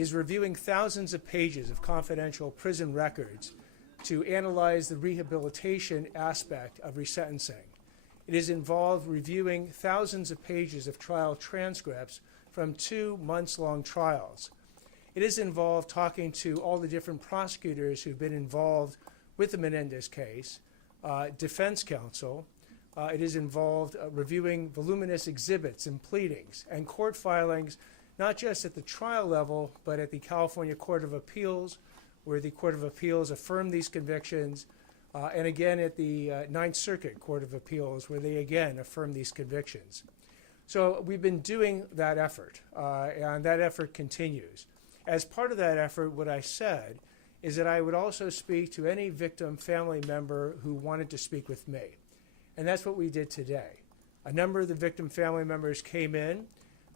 is reviewing thousands of pages of confidential prison records to analyze the rehabilitation aspect of resentencing. It is involved reviewing thousands of pages of trial transcripts from 2 months-long trials. It is involved talking to all the different prosecutors who've been involved with the Menendez case, defense counsel. It is involved reviewing voluminous exhibits and pleadings and court filings, not just at the trial level, but at the California Court of Appeals, where the Court of Appeals affirmed these convictions, and again at the Ninth Circuit Court of Appeals, where they again affirmed these convictions. So we've been doing that effort, and that effort continues. As part of that effort, what I said is that I would also speak to any victim family member who wanted to speak with me. And that's what we did today. A number of the victim family members came in.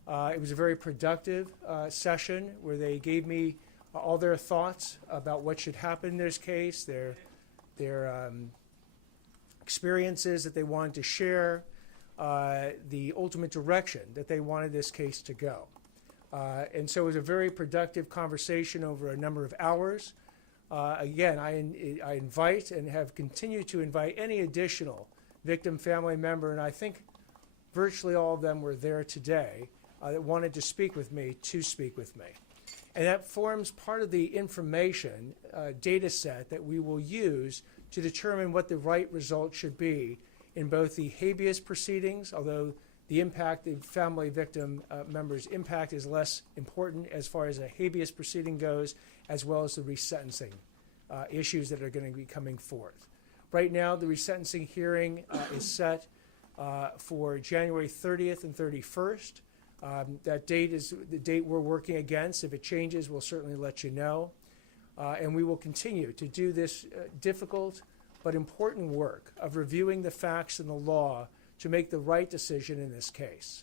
It was a very productive session where they gave me all their thoughts about what should happen in this case, their experiences that they wanted to share, the ultimate direction that they wanted this case to go. And so it was a very productive conversation over a number of hours. Again, I invite and have continued to invite any additional victim family member, and I think virtually all of them were there today, that wanted to speak with me, to speak with me. And that forms part of the information data set that we will use to determine what the right result should be in both the habeas proceedings, although the impact, the family victim members' impact is less important as far as a habeas proceeding goes, as well as the resentencing issues that are going to be coming forth. Right now, the resentencing hearing is set for January 30th and 31st. That date is the date we're working against. If it changes, we'll certainly let you know. And we will continue to do this difficult but important work of reviewing the facts and the law to make the right decision in this case.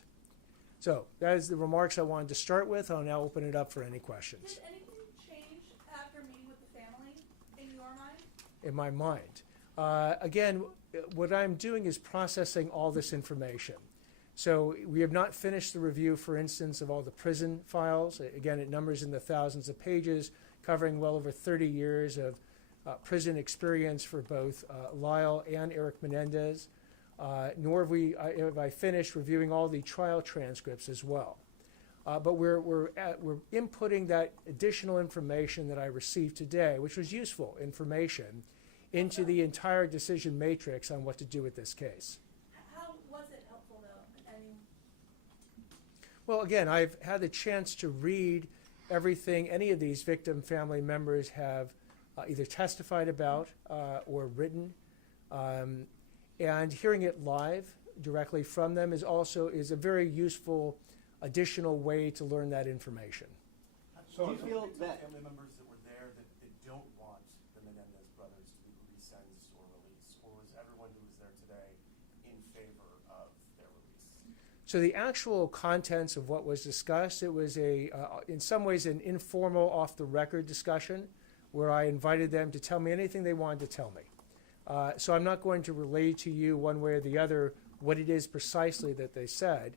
So that is the remarks I wanted to start with. I'll now open it up for any questions. Did anything change after meeting with the family in your mind? In my mind. Again, what I'm doing is processing all this information. So we have not finished the review, for instance, of all the prison files. Again, it numbers in the thousands of pages, covering well over 30 years of prison experience for both Lyle and Eric Menendez. Nor have I finished reviewing all the trial transcripts as well. But we're inputting that additional information that I received today, which was useful information, into the entire decision matrix on what to do with this case. How was it helpful, though? I mean, well, again, I've had the chance to read everything any of these victim family members have either testified about or written. And hearing it live directly from them is a very useful additional way to learn that information. So do you feel that family members that were there that they don't want the Menendez brothers to be resentenced or released, or was everyone who was there today in favor of their release? So the actual contents of what was discussed, it was in some ways an informal, off-the-record discussion where I invited them to tell me anything they wanted to tell me. So I'm not going to relay to you one way or the other what it is precisely that they said,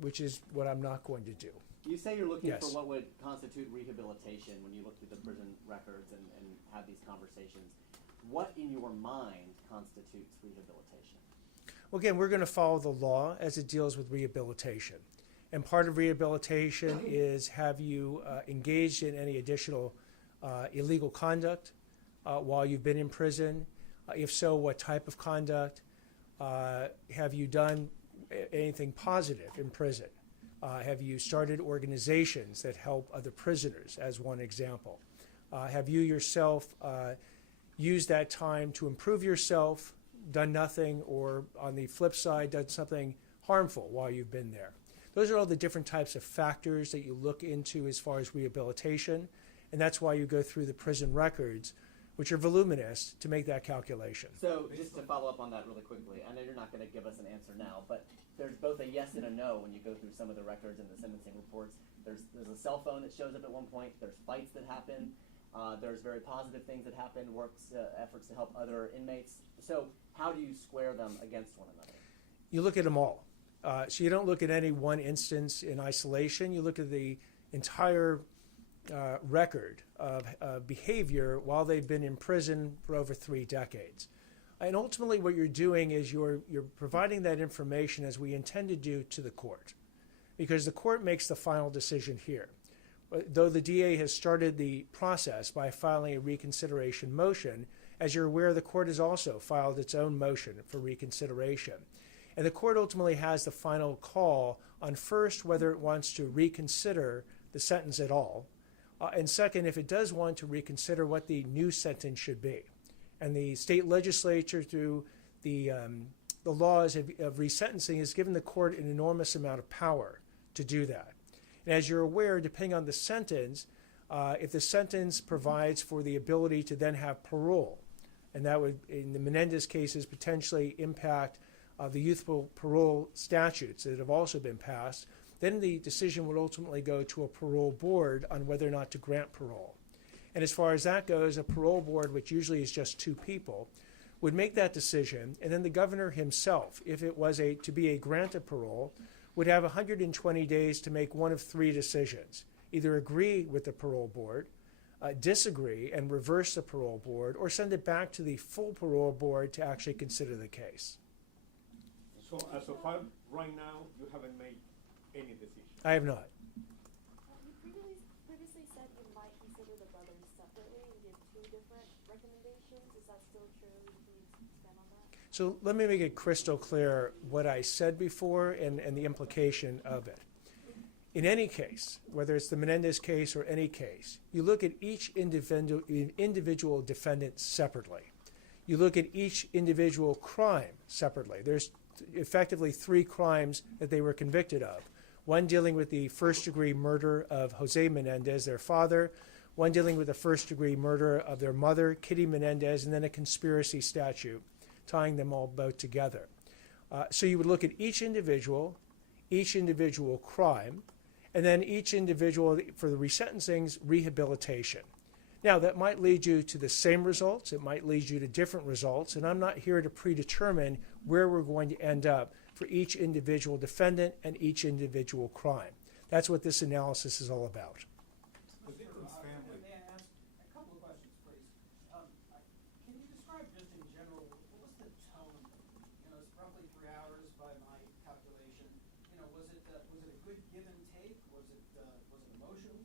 which is what I'm not going to do. You say you're looking Yes. for what would constitute rehabilitation when you look through the prison records and have these conversations. What in your mind constitutes rehabilitation? Well, again, we're going to follow the law as it deals with rehabilitation. And part of rehabilitation is have you engaged in any additional illegal conduct while you've been in prison? If so, what type of conduct? Have you done anything positive in prison? Have you started organizations that help other prisoners, as one example? Have you yourself used that time to improve yourself, done nothing, or on the flip side, done something harmful while you've been there? Those are all the different types of factors that you look into as far as rehabilitation, and that's why you go through the prison records, which are voluminous, to make that calculation. So just to follow up on that really quickly, I know you're not going to give us an answer now, but there's both a yes and a no when you go through some of the records and the sentencing reports. There's a cell phone that shows up at one point. There's fights that happen. There's very positive things that happen, efforts to help other inmates. So how do you square them against one another? You look at them all. So you don't look at any one instance in isolation. You look at the entire record of behavior while they've been in prison for over 3 decades. And ultimately what you're doing is you're providing that information, as we intend to do, to the court, because the court makes the final decision here. Though the DA has started the process by filing a reconsideration motion, as you're aware, the court has also filed its own motion for reconsideration. And the court ultimately has the final call on, first, whether it wants to reconsider the sentence at all, and second, if it does want to reconsider, what the new sentence should be. And the state legislature, through the laws of resentencing, has given the court an enormous amount of power to do that. And as you're aware, depending on the sentence, if the sentence provides for the ability to then have parole, and that would, in the Menendez cases, potentially impact the youthful parole statutes that have also been passed, then the decision would ultimately go to a parole board on whether or not to grant parole. And as far as that goes, a parole board, which usually is just 2 people, would make that decision, and then the governor himself, if it was to be a grant of parole, would have 120 days to make one of 3 decisions: either agree with the parole board, disagree and reverse the parole board, or send it back to the full parole board to actually consider the case. So as of right now, you haven't made any decision? I have not. You previously said you might consider the brothers separately and give 2 different recommendations. Is that still true? Can you expand on that? So let me make it crystal clear what I said before and the implication of it. In any case, whether it's the Menendez case or any case, you look at each individual defendant separately. You look at each individual crime separately. There's effectively 3 crimes that they were convicted of. One dealing with the first-degree murder of Jose Menendez, their father, one dealing with the first-degree murder of their mother, Kitty Menendez, and then a conspiracy statute tying them all both together. So you would look at each individual crime, and then each individual, for the resentencing's, rehabilitation. Now, that might lead you to the same results, it might lead you to different results, and I'm not here to predetermine where we're going to end up for each individual defendant and each individual crime. That's what this analysis is all about. May I ask a couple of questions, please? Can you describe just in general, what was the tone? It's roughly 3 hours by my calculation. Was it a good give and take? Was it emotional?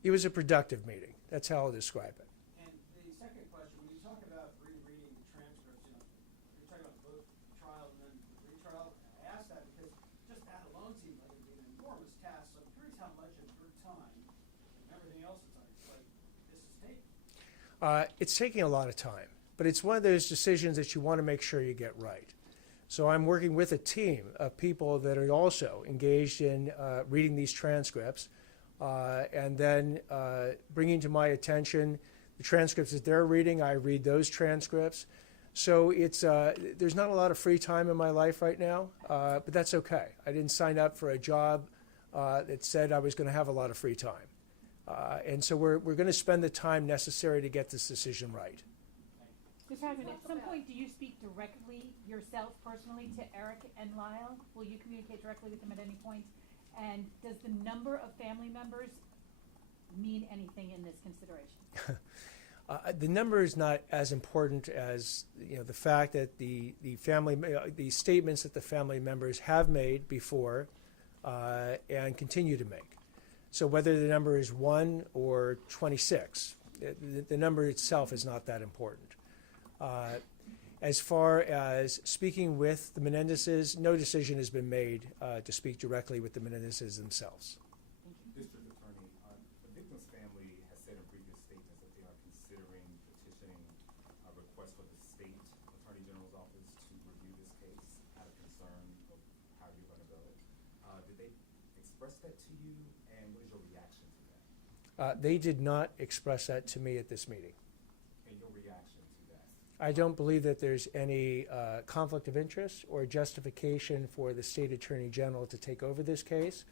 It was a productive meeting. That's how I'll describe it. And the second question, when you talk about rereading the transcripts, you're talking about both trial and then the retrial. I ask that because just that alone seems like it would be an enormous task. So I'm curious how much of your time and everything else that's on your plate this is taking. It's taking a lot of time, but it's one of those decisions that you want to make sure you get right. So I'm working with a team of people that are also engaged in reading these transcripts, and then bringing to my attention the transcripts that they're reading. I read those transcripts. So it's there's not a lot of free time in my life right now, but that's okay. I didn't sign up for a job that said I was going to have a lot of free time. And so we're going to spend the time necessary to get this decision right. Mr. Hochman, at some point, do you speak directly yourself personally to Eric and Lyle? Will you communicate directly with them at any point? And does the number of family members mean anything in this consideration? The number is not as important as the fact that the statements that the family members have made before and continue to make. So whether the number is 1 or 26, the number itself is not that important. As far as speaking with the Menendezes, no decision has been made to speak directly with the Menendezes themselves. District Attorney, the victim's family has said in previous statements that they are considering petitioning a request for the state Attorney General's office to review this case out of concern of how you're going to go. Did they express that to you, and what is your reaction to that? They did not express that to me at this meeting. And your reaction to that? I don't believe that there's any conflict of interest or justification for the State Attorney General to take over this case.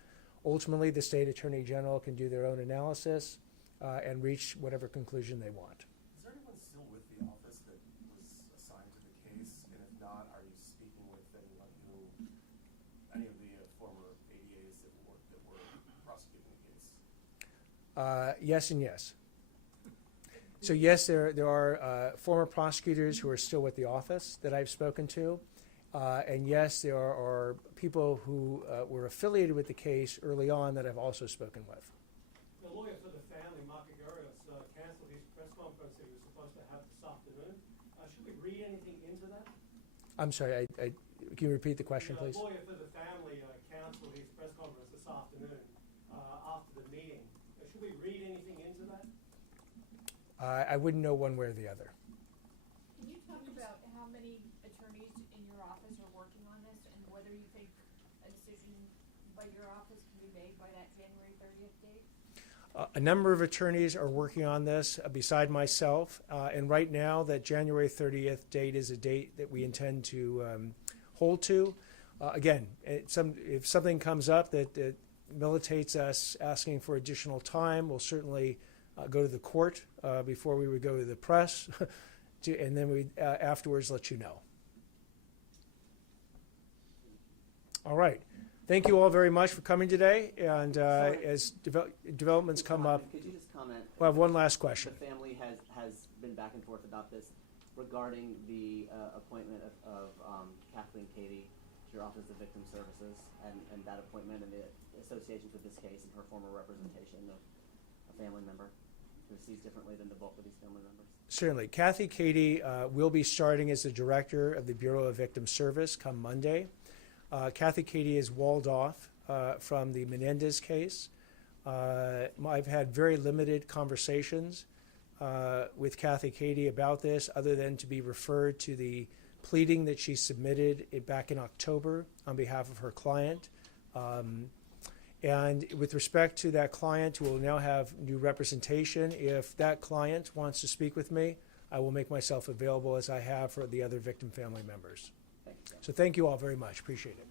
Ultimately, the State Attorney General can do their own analysis and reach whatever conclusion they want. Is there anyone still with the office that was assigned to the case? And if not, are you speaking with anyone any of the former ADAs that were prosecuting the case? Yes and yes. So yes, there are former prosecutors who are still with the office that I've spoken to. And yes, there are people who were affiliated with the case early on that I've also spoken with. The lawyer for the family, Mark Agarios, canceled his press conference that he was supposed to have this afternoon. Should we read anything into that? I'm sorry, can you repeat the question, please? The lawyer for the family canceled his press conference this afternoon after the meeting. Should we read anything into that? I wouldn't know one way or the other. Can you talk about how many attorneys in your office are working on this and whether you think a decision by your office can be made by that January 30th date? A number of attorneys are working on this beside myself, and right now that January 30th date is a date that we intend to hold to. Again, if something comes up that militates us asking for additional time, we'll certainly go to the court before we would go to the press, and then we afterwards let you know. All right. Thank you all very much for coming today. And as developments come up, Could you just comment? we'll have one last question. The family has been back and forth about this regarding the appointment of Kathleen Cady to your Office of Victim Services and that appointment and the associations with this case and her former representation of a family member who sees differently than the bulk of these family members. Certainly. Kathy Cady will be starting as the director of the Bureau of Victim Service come Monday. Kathy Cady is walled off from the Menendez case. I've had very limited conversations with Kathy Cady about this, other than to be referred to the pleading that she submitted back in October on behalf of her client. And with respect to that client, who will now have new representation, if that client wants to speak with me, I will make myself available as I have for the other victim family members. Thank you. So thank you all very much. Appreciate it.